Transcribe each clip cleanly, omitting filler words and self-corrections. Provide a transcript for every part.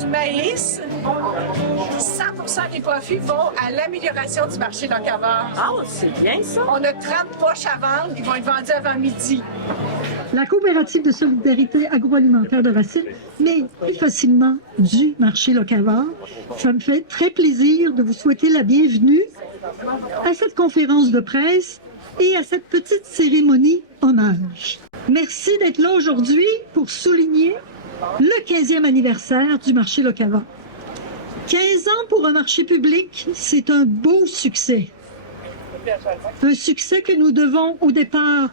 Du maïs, 100% des profits vont à l'amélioration du marché locavore. Ah, c'est bien ça. On a 30 poches à vendre, ils vont être vendus avant midi. La coopérative de solidarité agroalimentaire de Racine, mais plus facilement du marché locavore. Ça me fait très plaisir de vous souhaiter la bienvenue à cette conférence de presse et à cette petite cérémonie hommage. Merci d'être là aujourd'hui pour souligner le 15e anniversaire du marché locavore. 15 ans pour un marché public, c'est un beau succès. Un succès que nous devons au départ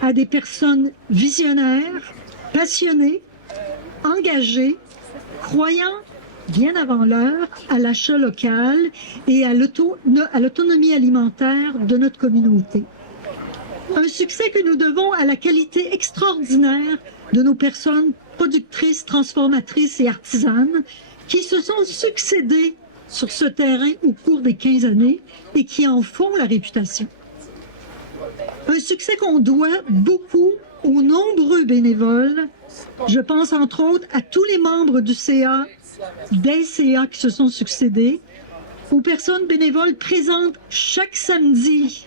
à des personnes visionnaires, passionnées, engagées, croyant bien avant l'heure à l'achat local et à l'autonomie alimentaire de notre communauté. Un succès que nous devons à la qualité extraordinaire de nos personnes productrices, transformatrices et artisanes qui se sont succédées sur ce terrain au cours des 15 années et qui en font la réputation. Un succès qu'on doit beaucoup aux nombreux bénévoles. Je pense entre autres à tous les membres du CA, des CA qui se sont succédés, aux personnes bénévoles présentes chaque samedi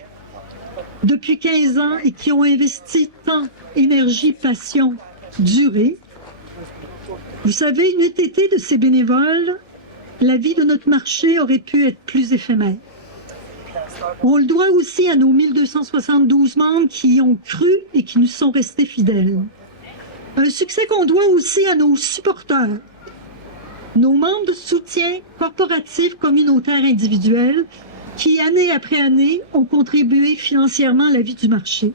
depuis 15 ans et qui ont investi temps, énergie, passion, durée. Vous savez, une été de ces bénévoles, la vie de notre marché aurait pu être plus éphémère. On le doit aussi à nos 1272 membres qui y ont cru et qui nous sont restés fidèles. Un succès qu'on doit aussi à nos supporters, nos membres de soutien corporatif, communautaire, individuel, qui, année après année, ont contribué financièrement à la vie du marché.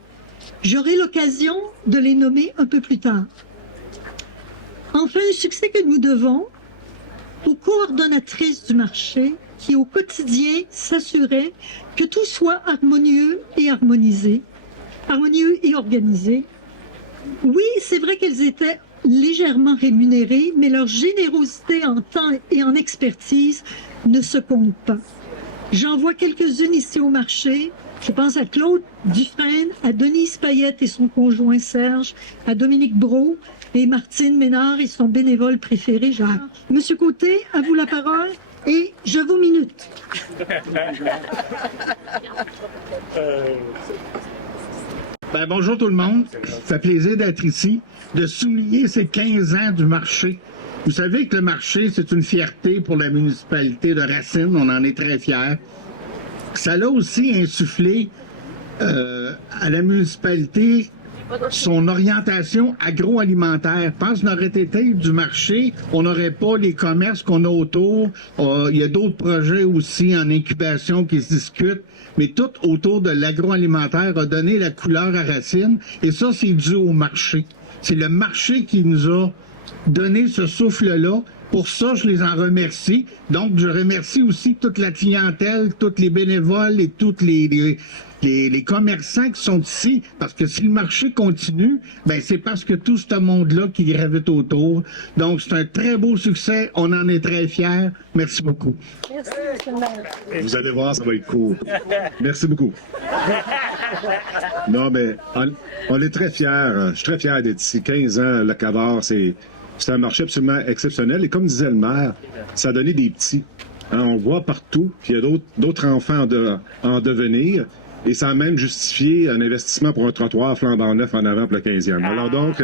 J'aurai l'occasion de les nommer un peu plus tard. Enfin, un succès que nous devons aux coordonnatrices du marché qui, au quotidien, s'assuraient que tout soit harmonieux et harmonisé, harmonieux et organisé. Oui, c'est vrai qu'elles étaient légèrement rémunérées, mais leur générosité en temps et en expertise ne se compte pas. J'en vois quelques-unes ici au marché. Je pense à Claude Dufresne, à Denise Payette et son conjoint Serge, à Dominique Brault et Martine Ménard et son bénévole préféré, Jacques. Monsieur Côté, à vous la parole et je vous minute. Bonjour tout le monde. Ça fait plaisir d'être ici, de souligner ces 15 ans du marché. Vous savez que le marché, c'est une fierté pour la municipalité de Racine. On en est très fiers. Ça a aussi insufflé à la municipalité son orientation agroalimentaire. Je pense qu'on aurait été du marché, on n'aurait pas les commerces qu'on a autour. Il y a d'autres projets aussi en incubation qui se discutent, mais tout autour de l'agroalimentaire a donné la couleur à Racine. Et ça, c'est dû au marché. C'est le marché qui nous a donné ce souffle-là. Pour ça, je les en remercie. Donc, je remercie aussi toute la clientèle, tous les bénévoles et tous les commerçants qui sont ici. Parce que si le marché continue, c'est parce que tout ce monde-là qui gravite autour. Donc, c'est un très beau succès. On en est très fiers. Merci beaucoup. Merci, vous allez voir, ça va être court. Merci beaucoup. Non, mais on est très fiers. Je suis très fier d'être ici. 15 ans, le Cavard, c'est C'est un marché absolument exceptionnel. Et comme disait le maire, ça a donné des petits. Hein, on voit partout qu'il y a d'autres enfants en devenir. Et ça a même justifié un investissement pour un trottoir flambant neuf en avant pour le 15e. Alors donc...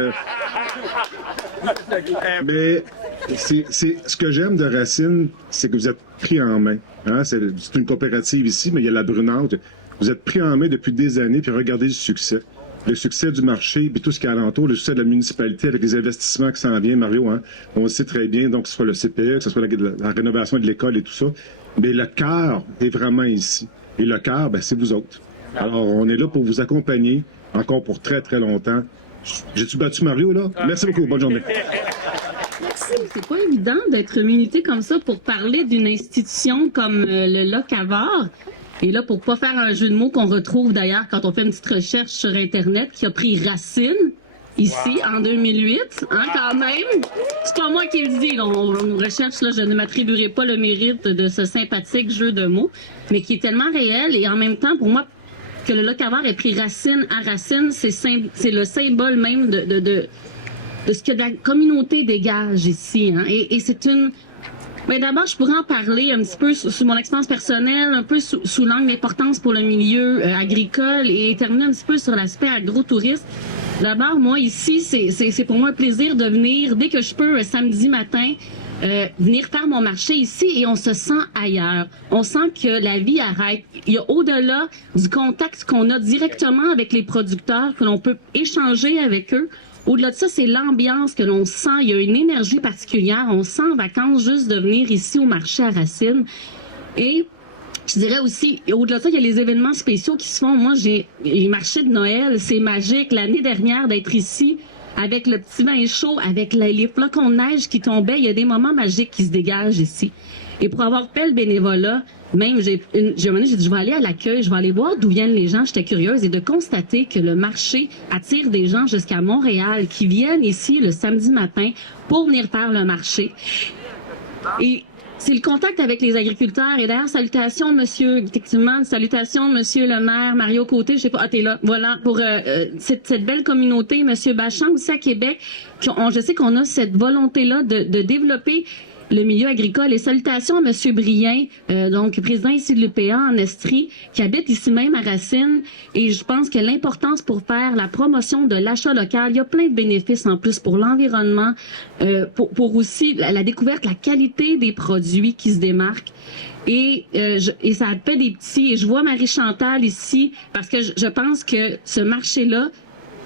mais ce que j'aime de Racine, c'est que vous êtes pris en main. Hein? C'est une coopérative ici, mais il y a la Brunante. Vous êtes pris en main depuis des années, puis regardez le succès. Le succès du marché, puis tout ce qui est alentour, le succès de la municipalité avec les investissements qui s'en viennent, Mario, hein? On le sait très bien, donc que ce soit le CPE, que ce soit la rénovation de l'école et tout ça. Mais le cœur est vraiment ici. Et le cœur, ben, c'est vous autres. Alors, on est là pour vous accompagner encore pour très, très longtemps. J'ai-tu battu Mario, là? Merci beaucoup. Bonne journée. C'est pas évident d'être milité comme ça pour parler d'une institution comme le Locavor. Et là, pour pas faire un jeu de mots qu'on retrouve d'ailleurs quand on fait une petite recherche sur Internet, qui a pris racine ici en 2008, hein, quand même. C'est pas moi qui le dis, là, on recherche, là, je ne m'attribuerai pas le mérite de ce sympathique jeu de mots, mais qui est tellement réel et en même temps, pour moi, que le Locavor ait pris racine à racine, c'est le symbole même de ce que la communauté dégage ici. Hein. Et c'est une... Mais d'abord, je pourrais en parler un petit peu sous mon expérience personnelle, un peu sous l'angle d'importance pour le milieu agricole et terminer un petit peu sur l'aspect agro-touriste. D'abord, moi, ici, c'est pour moi un plaisir de venir, dès que je peux, samedi matin, venir faire mon marché ici et on se sent ailleurs. On sent que la vie arrête. Il y a au-delà du contact qu'on a directement avec les producteurs, que l'on peut échanger avec eux. Au-delà de ça, c'est l'ambiance que l'on sent. Il y a une énergie particulière. On sent en vacances juste de venir ici au marché à Racine. Et je dirais aussi, au-delà de ça, il y a les événements spéciaux qui se font. Moi, j'ai les marchés de Noël, c'est magique. L'année dernière, d'être ici avec le petit vin chaud, avec les flocons de neige qui tombaient, il y a des moments magiques qui se dégagent ici. Et pour avoir fait le bénévolat, même, j'ai dit, je vais aller à l'accueil, je vais aller voir d'où viennent les gens. J'étais curieuse et de constater que le marché attire des gens jusqu'à Montréal qui viennent ici le samedi matin pour venir faire le marché. Et c'est le contact avec les agriculteurs. Et d'ailleurs, salutations, monsieur, effectivement, salutations, monsieur le maire, Mario Côté, je sais pas, ah, t'es là, voilà, pour cette belle communauté, monsieur Bachand, aussi à Québec. Je sais qu'on a cette volonté-là de développer le milieu agricole. Et salutations à M. Brien, donc président ici de l'UPA en Estrie, qui habite ici même à Racine. Et je pense que l'importance pour faire la promotion de l'achat local, il y a plein de bénéfices en plus pour l'environnement, pour aussi la découverte, la qualité des produits qui se démarquent. Et ça fait des petits... Et je vois Marie-Chantal ici, parce que je pense que ce marché-là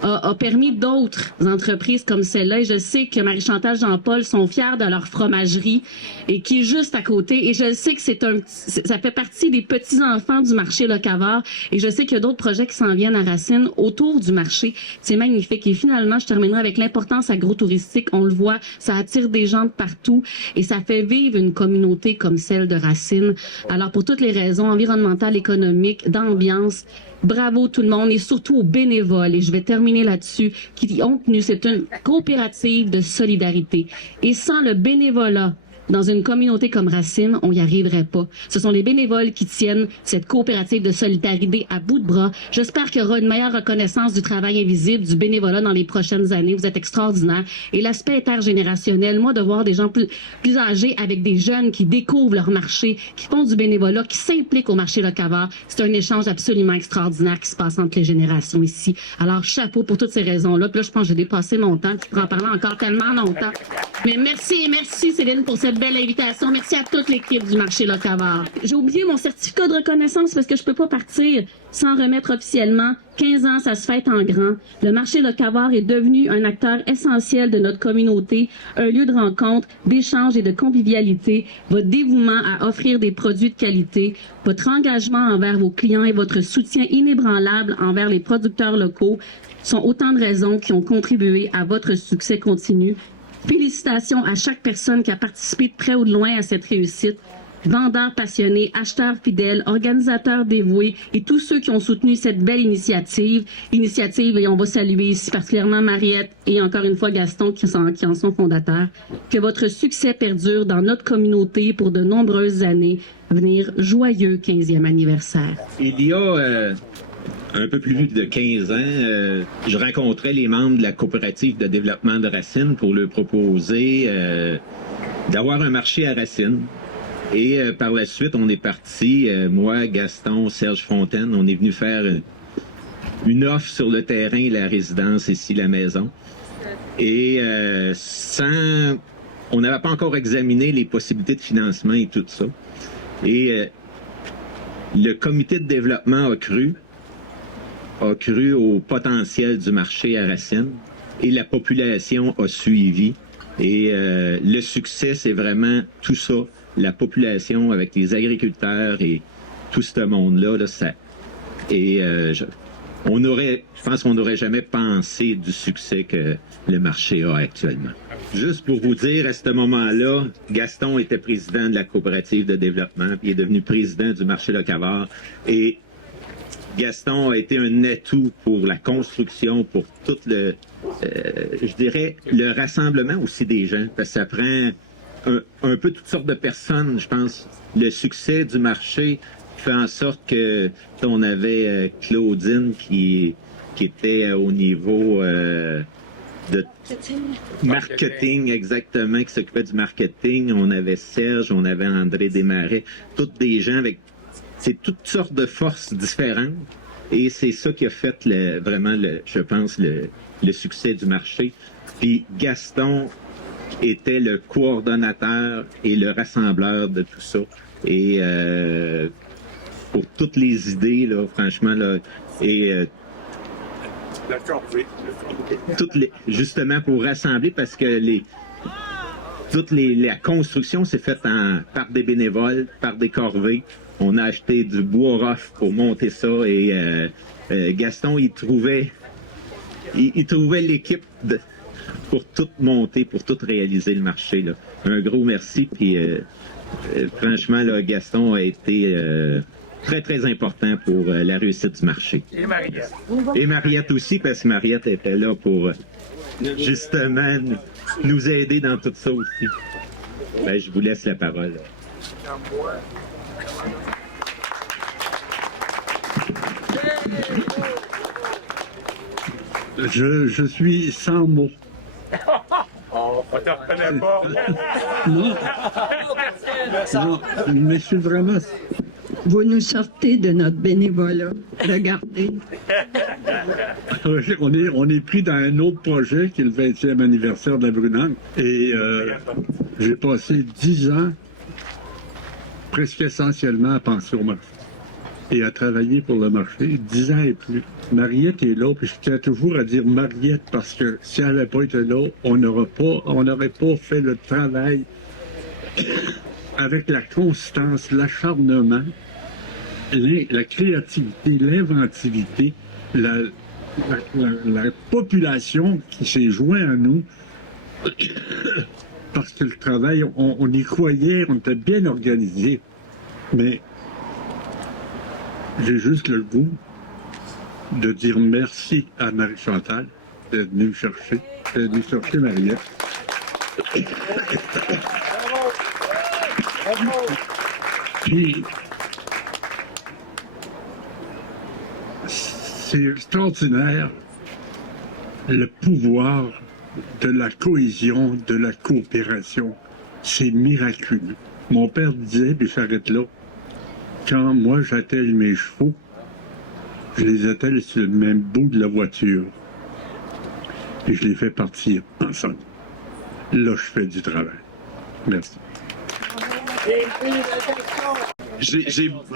a permis d'autres entreprises comme celle-là. Et je sais que Marie-Chantal, Jean-Paul sont fiers de leur fromagerie et qui est juste à côté. Et je sais que ça fait partie des petits-enfants du marché Locavor. Et je sais qu'il y a d'autres projets qui s'en viennent à Racine autour du marché. C'est magnifique. Et finalement, je terminerai avec l'importance agro-touristique. On le voit, ça attire des gens de partout et ça fait vivre une communauté comme celle de Racine. Alors, pour toutes les raisons environnementales, économiques, d'ambiance, bravo tout le monde et surtout aux bénévoles. Et je vais terminer là-dessus, qui ont tenu, c'est une coopérative de solidarité. Et sans le bénévolat, dans une communauté comme Racine, on n'y arriverait pas. Ce sont les bénévoles qui tiennent cette coopérative de solidarité à bout de bras. J'espère qu'il y aura une meilleure reconnaissance du travail invisible, du bénévolat dans les prochaines années. Vous êtes extraordinaires. Et l'aspect intergénérationnel, moi, de voir des gens plus âgés avec des jeunes qui découvrent leur marché, qui font du bénévolat, qui s'impliquent au marché Locavor, c'est un échange absolument extraordinaire qui se passe entre les générations ici. Alors, chapeau pour toutes ces raisons-là. Puis là, je pense que j'ai dépassé mon temps. Je pourrais en parler encore tellement longtemps. Mais merci Céline pour cette belle invitation. Merci à toute l'équipe du marché Locavor. J'ai oublié mon certificat de reconnaissance parce que je peux pas partir sans remettre officiellement. 15 ans, ça se fête en grand. Le marché Locavor est devenu un acteur essentiel de notre communauté, un lieu de rencontre, d'échange et de convivialité. Votre dévouement à offrir des produits de qualité, votre engagement envers vos clients et votre soutien inébranlable envers les producteurs locaux sont autant de raisons qui ont contribué à votre succès continu. Félicitations à chaque personne qui a participé de près ou de loin à cette réussite. Vendeurs passionnés, acheteurs fidèles, organisateurs dévoués et tous ceux qui ont soutenu cette belle initiative, et on va saluer ici particulièrement Mariette et encore une fois Gaston qui en sont fondateurs. Que votre succès perdure dans notre communauté pour de nombreuses années à venir. Joyeux 15e anniversaire. Il y a un peu plus de 15 ans, je rencontrais les membres de la coopérative de développement de Racine pour leur proposer d'avoir un marché à Racine. Et par la suite, on est parti, moi, Gaston, Serge Fontaine, on est venu faire une offre sur le terrain, la résidence ici, la maison. Et on n'avait pas encore examiné les possibilités de financement et tout ça. Et le comité de développement a cru au potentiel du marché à Racine et la population a suivi. Et le succès, c'est vraiment tout ça, la population avec les agriculteurs et tout ce monde-là. Là, ça, et je pense qu'on n'aurait jamais pensé du succès que le marché a actuellement. Juste pour vous dire, à ce moment-là, Gaston était président de la coopérative de développement, puis il est devenu président du marché Locavard. Et Gaston a été un atout pour la construction, pour tout le, je dirais, le rassemblement aussi des gens, parce que ça prend un peu toutes sortes de personnes, je pense. Le succès du marché fait en sorte que on avait Claudine qui était au niveau de marketing, exactement, qui s'occupait du marketing. On avait Serge, on avait André Desmarais, toutes des gens avec toutes sortes de forces différentes. Et c'est ça qui a fait je pense, le succès du marché. Puis Gaston était le coordonnateur et le rassembleur de tout ça. Et pour toutes les idées, là, franchement, là, et justement pour rassembler, parce que la construction s'est faite par des bénévoles, par des corvées. On a acheté du bois rough pour monter ça et Gaston, il trouvait l'équipe pour tout monter, pour tout réaliser le marché. Là. Un gros merci. Puis franchement, là, Gaston a été très, très important pour la réussite du marché. Et Mariette. Et Mariette aussi, parce que Mariette était là pour justement nous aider dans tout ça aussi. Ben, je vous laisse la parole. Je suis sans mots. On ne te reconnaît pas. Non, mais je suis vraiment... Vous nous sortez de notre bénévolat. Regardez. On est pris dans un autre projet qui est le 20e anniversaire de la Brunante. Et j'ai passé 10 ans presque essentiellement à penser au marché et à travailler pour le marché, 10 ans et plus. Mariette est là, puis je tiens toujours à dire Mariette parce que si elle n'avait pas été là, on n'aurait pas fait le travail avec la constance, l'acharnement, la créativité, l'inventivité, la population qui s'est jointe à nous parce que le travail, on y croyait, on était bien organisé, mais j'ai juste le goût de dire merci à Marie-Chantal d'être venue me chercher Mariette. Puis, c'est extraordinaire le pouvoir de la cohésion, de la coopération. C'est miraculeux. Mon père disait, puis j'arrête là, quand moi j'attelle mes chevaux, je les attelle sur le même bout de la voiture. Et je les fais partir ensemble. Là, je fais du travail. Merci.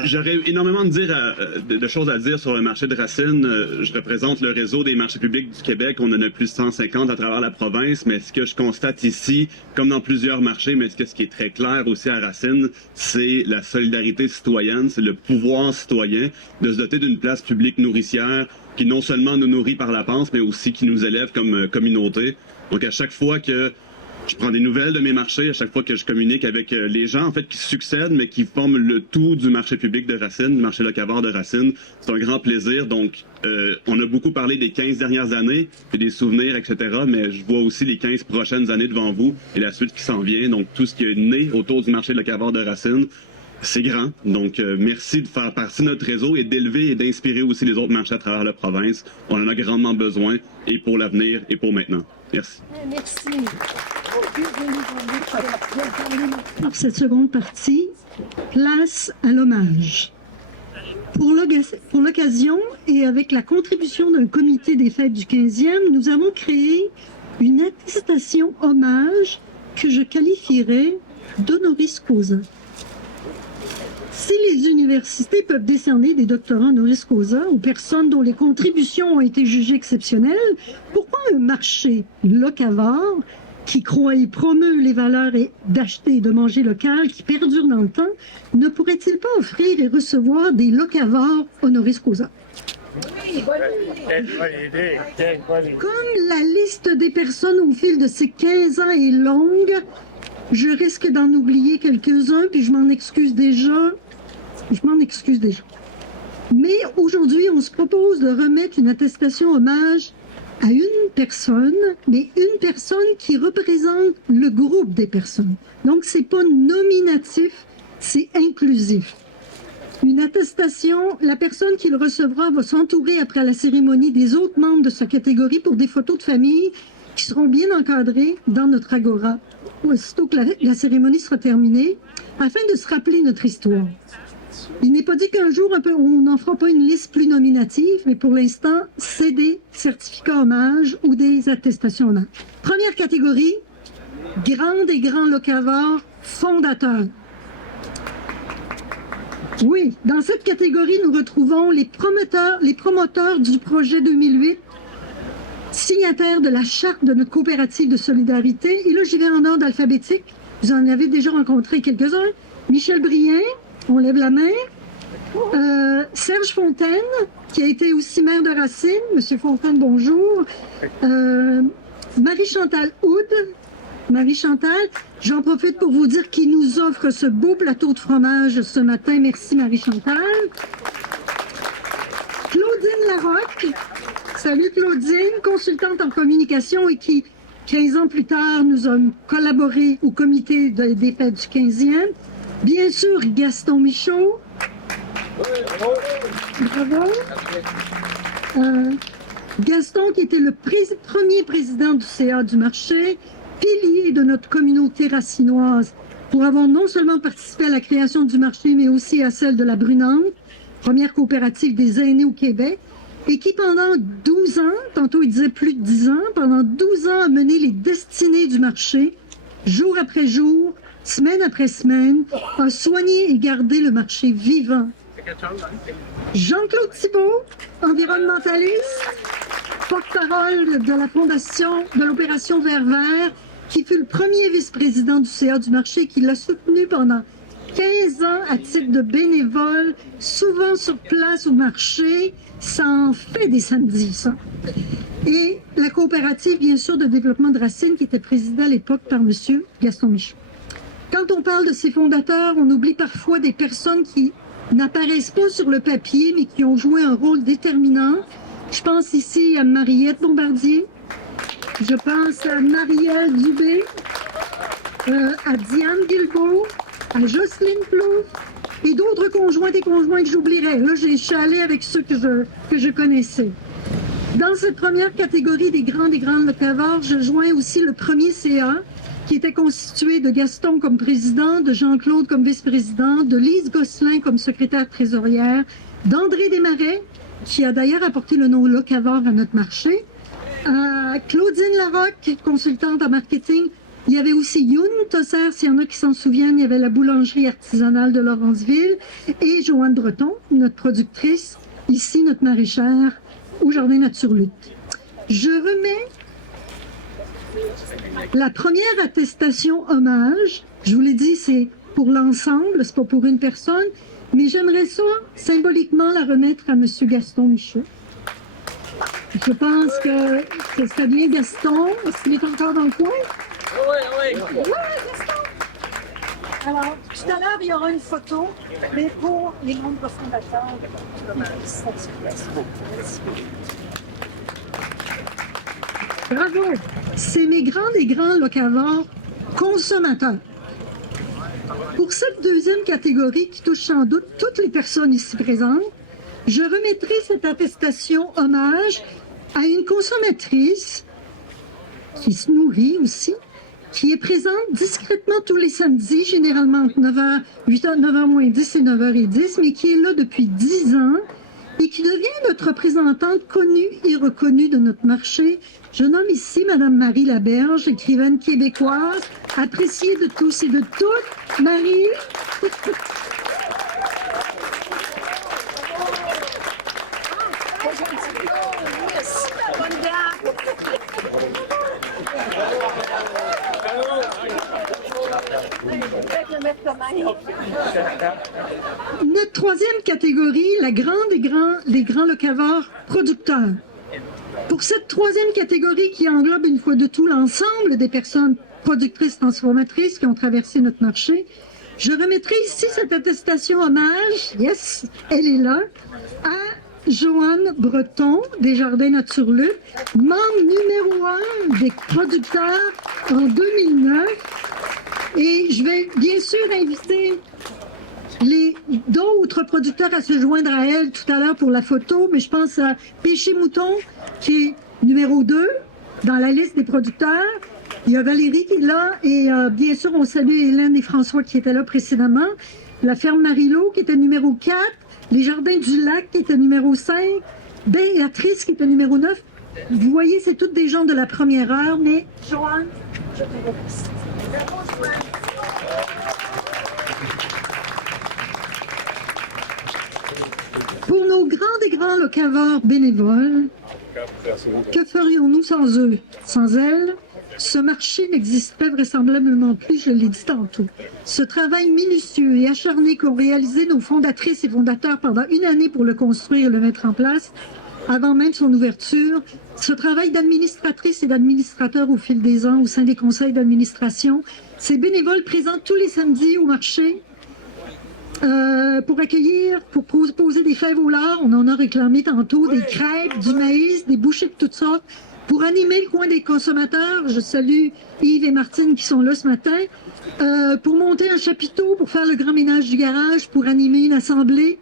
J'aurais énormément de choses à dire sur le marché de Racine. Je représente le réseau des marchés publics du Québec. On en a plus de 150 à travers la province, mais ce que je constate ici, comme dans plusieurs marchés, mais ce qui est très clair aussi à Racine, c'est la solidarité citoyenne, c'est le pouvoir citoyen de se doter d'une place publique nourricière qui non seulement nous nourrit par la panse, mais aussi qui nous élève comme communauté. Donc à chaque fois que je prends des nouvelles de mes marchés, à chaque fois que je communique avec les gens en fait qui succèdent, mais qui forment le tout du marché public de Racine, du marché Locavard de Racine. C'est un grand plaisir. Donc, on a beaucoup parlé des 15 dernières années, et des souvenirs, etc., mais je vois aussi les 15 prochaines années devant vous et la suite qui s'en vient. Donc, tout ce qui est né autour du marché Locavard de Racine. c'est grand. Donc, merci de faire partie de notre réseau et d'élever et d'inspirer aussi les autres marchés à travers la province. On en a grandement besoin, et pour l'avenir et pour maintenant. Merci. Merci. Pour cette seconde partie, place à l'hommage. Pour l'occasion et avec la contribution d'un comité des fêtes du 15e, nous avons créé une attestation hommage que je qualifierais d'honoris causa. Si les universités peuvent décerner des doctorats honoris causa aux personnes dont les contributions ont été jugées exceptionnelles, pourquoi un marché locavore qui croit et promeut les valeurs d'acheter et de manger local qui perdure dans le temps, ne pourrait-il pas offrir et recevoir des locavores honoris causa? Comme la liste des personnes au fil de ces 15 ans est longue, je risque d'en oublier quelques-uns, puis je m'en excuse déjà. Mais aujourd'hui, on se propose de remettre une attestation hommage à une personne, mais une personne qui représente le groupe des personnes. Donc, c'est pas nominatif, c'est inclusif. Une attestation, la personne qui le recevra va s'entourer après la cérémonie des autres membres de sa catégorie pour des photos de famille qui seront bien encadrées dans notre agora, aussitôt que la cérémonie sera terminée, afin de se rappeler notre histoire. Il n'est pas dit qu'un jour, on n'en fera pas une liste plus nominative, mais pour l'instant, c'est des certificats hommage ou des attestations hommage. Première catégorie, grandes et grands locavores fondateurs. Oui, dans cette catégorie, nous retrouvons les promoteurs du projet 2008, signataires de la charte de notre coopérative de solidarité. Et là, j'y vais en ordre alphabétique. Vous en avez déjà rencontré quelques-uns. Michel Brien, on lève la main. Serge Fontaine, qui a été aussi maire de Racine. Monsieur Fontaine, bonjour. Marie-Chantal Houd. Marie-Chantal, j'en profite pour vous dire qu'il nous offre ce beau plateau de fromage ce matin. Merci Marie-Chantal. Claudine Larocque. Salut Claudine, consultante en communication et qui, 15 ans plus tard, nous a collaboré au comité des fêtes du 15e. Bien sûr, Gaston Michaud. Bravo. Gaston, qui était le premier président du CA du marché, pilier de notre communauté racinoise, pour avoir non seulement participé à la création du marché, mais aussi à celle de la Brunante, première coopérative des aînés au Québec, et qui pendant 12 ans, tantôt il disait plus de 10 ans, pendant 12 ans a mené les destinées du marché, jour après jour, semaine après semaine, a soigné et gardé le marché vivant. Jean-Claude Thibault, environnementaliste, porte-parole de la fondation de l'opération Vert Vert, qui fut le premier vice-président du CA du marché, qui l'a soutenu pendant 15 ans à titre de bénévole, souvent sur place au marché. Ça en fait des samedis, ça. Et la coopérative, bien sûr, de développement de Racine, qui était présidée à l'époque par M. Gaston Michaud. Quand on parle de ses fondateurs, on oublie parfois des personnes qui n'apparaissent pas sur le papier, mais qui ont joué un rôle déterminant. Je pense ici à Mariette Bombardier, je pense à Marielle Dubé, à Diane Guilbeault, à Jocelyne Plouffe et d'autres conjointes et conjoints que j'oublierais. Là, je suis allée avec ceux que je connaissais. Dans cette première catégorie des grands et grandes locavores, je joins aussi le premier CA, qui était constitué de Gaston comme président, de Jean-Claude comme vice-président, de Lise Gosselin comme secrétaire trésorière, d'André Desmarais, qui a d'ailleurs apporté le nom locavore à notre marché, Claudine Larocque, consultante en marketing. Il y avait aussi Youn Tosser, s'il y en a qui s'en souviennent, il y avait la boulangerie artisanale de Lawrenceville, et Joanne Breton, notre productrice, ici notre maraîchère au Jardin Nature Lutte. Je remets la première attestation hommage. Je vous l'ai dit, c'est pour l'ensemble, c'est pas pour une personne, mais j'aimerais ça symboliquement la remettre à M. Gaston Michaud. Je pense que ce serait bien Gaston. Est-ce qu'il est encore dans le coin? Oui, Gaston. Alors, tout à l'heure, il y aura une photo, mais pour les membres fondateurs. Bravo! C'est mes grands et grands locavores consommateurs. Pour cette deuxième catégorie qui touche sans doute toutes les personnes ici présentes, je remettrai cette attestation hommage à une consommatrice qui se nourrit aussi, qui est présente discrètement tous les samedis, généralement entre 9h, 9h moins 10 et 9h10, mais qui est là depuis 10 ans et qui devient notre représentante connue et reconnue de notre marché. Je nomme ici Mme Marie Laberge, écrivaine québécoise, appréciée de tous et de toutes. Marie. Merci, la bonne dame. Notre troisième catégorie, la grande des grands locavores producteurs. Pour cette troisième catégorie qui englobe une fois de tout l'ensemble des personnes productrices transformatrices qui ont traversé notre marché, je remettrai ici cette attestation hommage, yes, elle est là, à Joanne Breton, des Jardins Naturluc, membre numéro 1 des producteurs en 2009. Et je vais bien sûr inviter d'autres producteurs à se joindre à elle tout à l'heure pour la photo, mais je pense à Péché Mouton, qui est numéro 2 dans la liste des producteurs. Il y a Valérie qui est là, et bien sûr, on salue Hélène et François qui étaient là précédemment. La ferme Marilot qui était numéro 4, les Jardins du Lac qui était numéro 5, Béatrice qui était numéro 9. Vous voyez, c'est toutes des gens de la première heure, mais Joanne, je te remercie. Pour nos grands et grands locavores bénévoles, que ferions-nous sans eux, sans elles? Ce marché n'existerait vraisemblablement plus, je l'ai dit tantôt. Ce travail minutieux et acharné qu'ont réalisé nos fondatrices et fondateurs pendant une année pour le construire et le mettre en place, avant même son ouverture, ce travail d'administratrice et d'administrateur au fil des ans au sein des conseils d'administration, ces bénévoles présents tous les samedis au marché pour accueillir, pour poser des fèves au lard, on en a réclamé tantôt, des crêpes, du maïs, des bouchées de toutes sortes, pour animer le coin des consommateurs. Je salue Yves et Martine qui sont là ce matin, pour monter un chapiteau, pour faire le grand ménage du garage, pour animer une assemblée.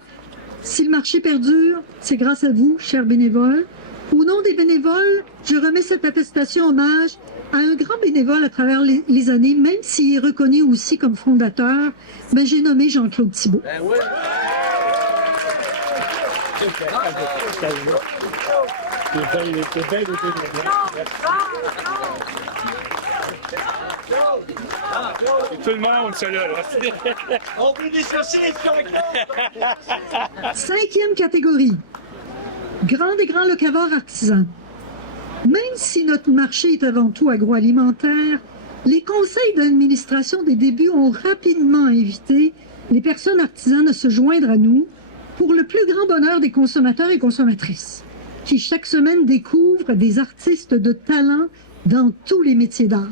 Si le marché perdure, c'est grâce à vous, chers bénévoles. Au nom des bénévoles, je remets cette attestation hommage à un grand bénévole à travers les années, même s'il est reconnu aussi comme fondateur, mais j'ai nommé Jean-Claude Thibault. Tout le monde, celui-là. On peut des saucisses, Cinquième catégorie. Grand et grands locavores artisans. Même si notre marché est avant tout agroalimentaire, les conseils d'administration des débuts ont rapidement invité les personnes artisanes à se joindre à nous pour le plus grand bonheur des consommateurs et consommatrices, qui chaque semaine découvrent des artistes de talent dans tous les métiers d'art.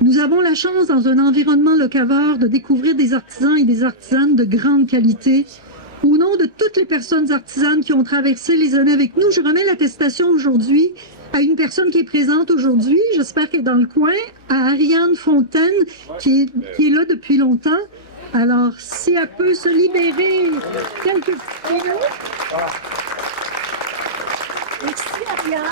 Nous avons la chance, dans un environnement locavore, de découvrir des artisans et des artisanes de grande qualité. Au nom de toutes les personnes artisanes qui ont traversé les années avec nous, je remets l'attestation aujourd'hui à une personne qui est présente aujourd'hui, j'espère qu'elle est dans le coin, à Ariane Fontaine, qui est là depuis longtemps. Alors, si elle peut se libérer quelques petites minutes. Merci, Ariane.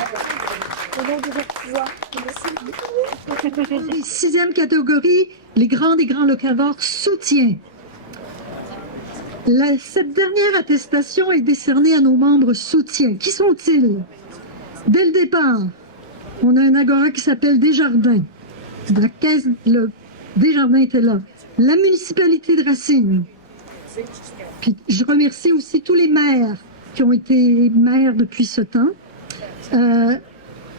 Au nom des artisans. Merci. Sixième catégorie, les grands et grands locavores soutien. Cette dernière attestation est décernée à nos membres soutien. Qui sont-ils? Dès le départ, on a un agora qui s'appelle Desjardins. La caisse, Desjardins était là. La municipalité de Racine. Puis, je remercie aussi tous les maires qui ont été maires depuis ce temps.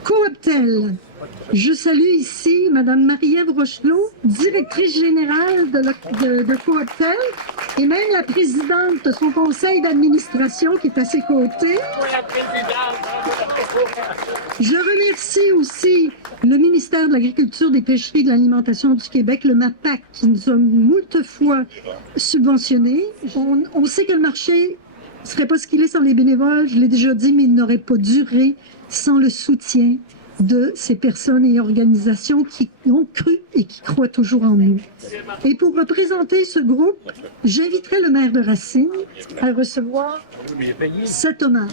Cooptel. Je salue ici Mme Marie-Ève Rochelot, directrice générale de Cooptel, et même la présidente de son conseil d'administration qui est à ses côtés. Je remercie aussi le ministère de l'Agriculture, des Pêcheries et de l'Alimentation du Québec, le MAPAC, qui nous a moult fois subventionnés. On sait que le marché ne serait pas ce qu'il est sans les bénévoles, je l'ai déjà dit, mais il n'aurait pas duré sans le soutien de ces personnes et organisations qui ont cru et qui croient toujours en nous. Et pour représenter ce groupe, j'inviterai le maire de Racine à recevoir cet hommage.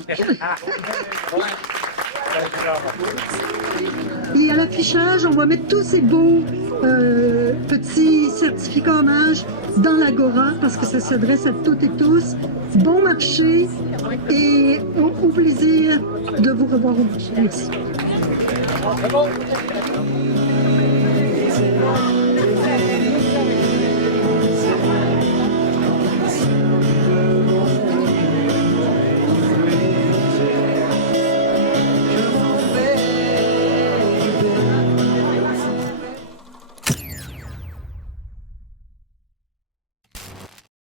Et à l'affichage, on va mettre tous ces beaux petits certificats hommage dans l'Agora parce que ça s'adresse à toutes et tous. Bon marché et au plaisir de vous revoir au marché. Merci.